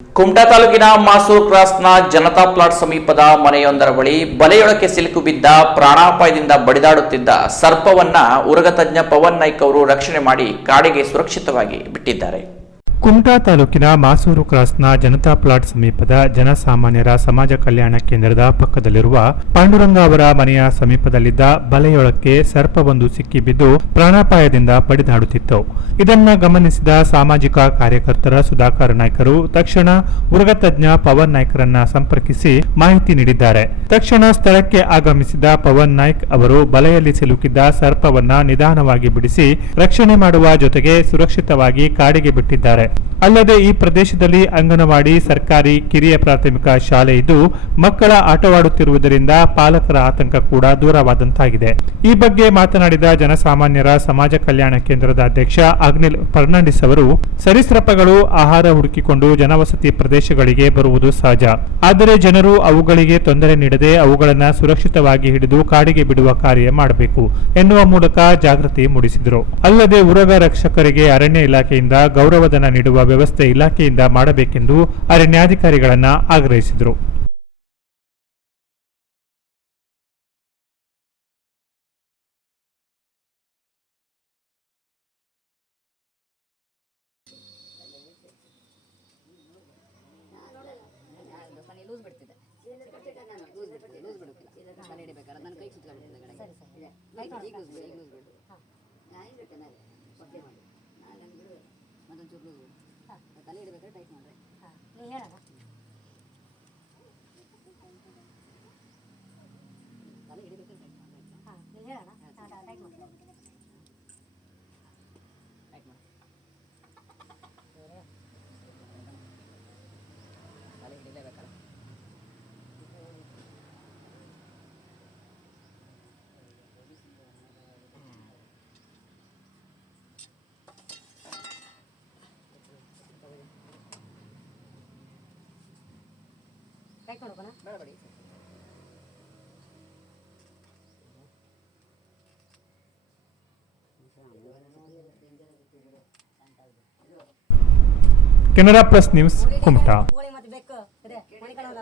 ಕುಮಟಾ ತಾಲೂಕಿನ ಮಾಸೂರು ಕ್ರಾಸ್ನ ಜನತಾ ಪ್ಲಾಟ್ ಸಮೀಪದ ಮನೆಯೊಂದರ ಬಳಿ ಬಲೆಯೊಳಕ್ಕೆ ಸಿಲುಕು ಬಿದ್ದ ಪ್ರಾಣಾಪಾಯದಿಂದ ಬಡಿದಾಡುತ್ತಿದ್ದ ಸರ್ಪವನ್ನ ಉರಗತಜ್ಞ ಪವನ್ ನಾಯ್ಕ್ ಅವರು ರಕ್ಷಣೆ ಮಾಡಿ ಕಾಡಿಗೆ ಸುರಕ್ಷಿತವಾಗಿ ಬಿಟ್ಟಿದ್ದಾರೆ. ಕುಮಟಾ ತಾಲೂಕಿನ ಮಾಸೂರು ಕ್ರಾಸ್ನ ಜನತಾ ಪ್ಲಾಟ್ ಸಮೀಪದ ಜನಸಾಮಾನ್ಯರ ಸಮಾಜ ಕಲ್ಯಾಣ ಕೇಂದ್ರದ ಪಕ್ಕದಲ್ಲಿರುವ ಪಾಂಡುರಂಗ ಅವರ ಮನೆಯ ಸಮೀಪದಲ್ಲಿದ್ದ ಬಲೆಯೊಳಕ್ಕೆ ಸರ್ಪವೊಂದು ಸಿಕ್ಕಿಬಿದ್ದು ಪ್ರಾಣಾಪಾಯದಿಂದ ಬಡಿದಾಡುತ್ತಿತ್ತು. ಇದನ್ನ ಗಮನಿಸಿದ ಸಾಮಾಜಿಕ ಕಾರ್ಯಕರ್ತರ ಸುಧಾಕರ್ ನಾಯ್ಕರು ತಕ್ಷಣ ಉರಗತಜ್ಞ ಪವನ್ ನಾಯ್ಕರನ್ನ ಸಂಪರ್ಕಿಸಿ ಮಾಹಿತಿ ನೀಡಿದ್ದಾರೆ. ತಕ್ಷಣ ಸ್ಥಳಕ್ಕೆ ಆಗಮಿಸಿದ ಪವನ್ ನಾಯ್ಕ್ ಅವರು ಬಲೆಯಲ್ಲಿ ಸಿಲುಕಿದ್ದ ಸರ್ಪವನ್ನ ನಿಧಾನವಾಗಿ ಬಿಡಿಸಿ ರಕ್ಷಣೆ ಮಾಡುವ ಜೊತೆಗೆ ಸುರಕ್ಷಿತವಾಗಿ ಕಾಡಿಗೆ ಬಿಟ್ಟಿದ್ದಾರೆ. ಅಲ್ಲದೆ ಈ ಪ್ರದೇಶದಲ್ಲಿ ಅಂಗನವಾಡಿ, ಸರ್ಕಾರಿ ಕಿರಿಯ ಪ್ರಾಥಮಿಕ ಶಾಲೆ ಇದ್ದು ಮಕ್ಕಳ ಆಟವಾಡುತ್ತಿರುವುದರಿಂದ ಪಾಲಕರ ಆತಂಕ ಕೂಡ ದೂರವಾದಂತಾಗಿದೆ. ಈ ಬಗ್ಗೆ ಮಾತನಾಡಿದ ಜನಸಾಮಾನ್ಯರ ಸಮಾಜ ಕಲ್ಯಾಣ ಕೇಂದ್ರದ ಅಧ್ಯಕ್ಷ ಅಗ್ನಿಲ್ ಫರ್ನಾಂಡಿಸ್ ಅವರು, ಸರೀಸೃಪಗಳು ಆಹಾರ ಹುಡುಕಿಕೊಂಡು ಜನವಸತಿ ಪ್ರದೇಶಗಳಿಗೆ ಬರುವುದು ಸಹಜ. ಆದರೆ ಜನರು ಅವುಗಳಿಗೆ ತೊಂದರೆ ನೀಡದೆ ಅವುಗಳನ್ನು ಸುರಕ್ಷಿತವಾಗಿ ಹಿಡಿದು ಕಾಡಿಗೆ ಬಿಡುವ ಕಾರ್ಯ ಮಾಡಬೇಕು ಎನ್ನುವ ಮೂಲಕ ಜಾಗೃತಿ ಮೂಡಿಸಿದರು. ಅಲ್ಲದೆ ಉರಗ ರಕ್ಷಕರಿಗೆ ಅರಣ್ಯ ಇಲಾಖೆಯಿಂದ ಗೌರವಧನ ನೀಡುವ ವ್ಯವಸ್ಥೆ ಇಲಾಖೆಯಿಂದ ಮಾಡಬೇಕೆಂದು ಅರಣ್ಯಾಧಿಕಾರಿಗಳನ್ನ ಆಗ್ರಹಿಸಿದರು. ತಲೆ ಹಿಡಿಬೇಕಾದ್ರೆ ಟೈಟ್ ಮಾಡ್ರಿ. ನೀ ಹೇಳೋಣ ತಲೆ ಹಿಡಿಬೇಕಾದ್ರೆ ಟೈಟ್ ಮಾಡ್ರಿ. ಹಾಂ ನೀ ಹೇಳೋಣ ಟೈಟ್ ಮಾಡಿ ಟೈಟ್ ಮಾಡಿ ತಲೆ ಹಿಡಿಲೇಬೇಕಲ್ಲ. ಟೈಟ್ ಮಾಡ್ಕೋಣ ಬೇಡ ಬೇಡಿ. Canara plus news Kumta.